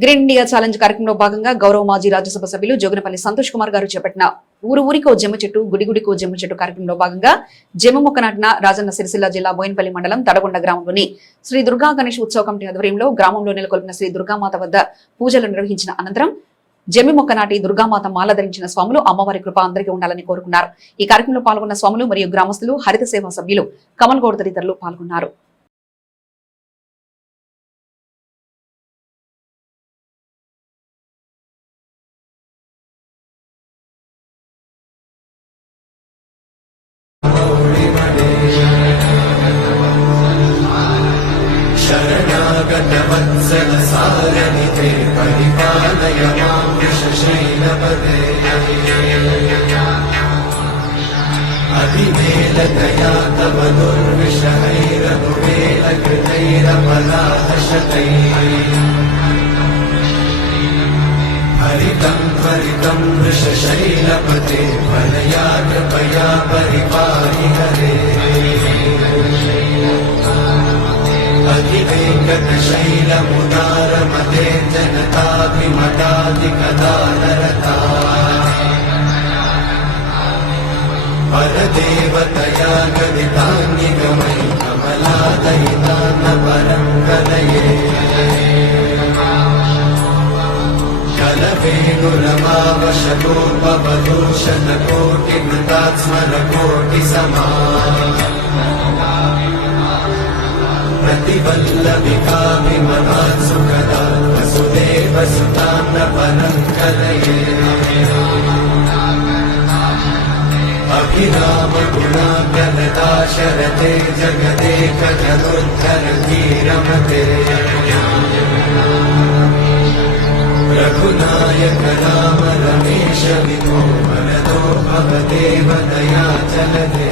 Green India challenge కార్యక్రమంలో భాగంగా గౌరవ మాజీ రాజ్యసభ సభ్యులు జోగినపల్లి సంతోష్ కుమార్ గారు చేపట్టిన ఊరికో జమ్మ చెట్టు గుడికో జమ్మ చెట్టు కార్యక్రమంలో భాగంగా జమ్మ మొక్క నాటిన రాజన్న సిరిసిల్ల జిల్లా బోయినపల్లి మండలం తడగొండ గ్రామంలోని శ్రీ దుర్గా గణేష్ ఉత్సవ కమిటీ ఆధ్వర్యంలో గ్రామంలో నెలకొల్పిన శ్రీ దుర్గామాత వద్ద పూజలు నిర్వహించిన అనంతరం జమ్మి మొక్క నాటి దుర్గామాత మాల ధరించిన స్వాములు అమ్మవారి కృప అందరికీ ఉండాలని కోరుకున్నారు. ఈ కార్యక్రమంలో పాల్గొన్న స్వాములు మరియు గ్రామస్తులు, హరిత సేవా సభ్యులు, కమల్ గౌడ్ తదితరులు పాల్గొన్నారు. शरणागतवत्सलसारनिधे परिपालय मां वृषशैलपदे अधिमेलतया तव दुर्विषहैरनुवेलकृतैरपलाहशतैः हरितं त्वरितं वृषशैलपते वरया कृपया परिपाहि हरे अधिवेङ्कटशैलमुदारमते जनताभिमताधिकदानरता परदेवतया गदितान्यगमयि कमलादयिता न परं कलये कलवेणुरमावशतोपवधूषणकोटिमृतात्स्मरकोटिसमा प्रतिवल्लभिकाभिमनात् सुखदा वसुदेवसुतां न परं कलये अभिरामगुणाकलता शरते जगदेकजगोद्धरधीरमते रघुनायक राम रमेश विभो वरदो भवदेव दयाचलते।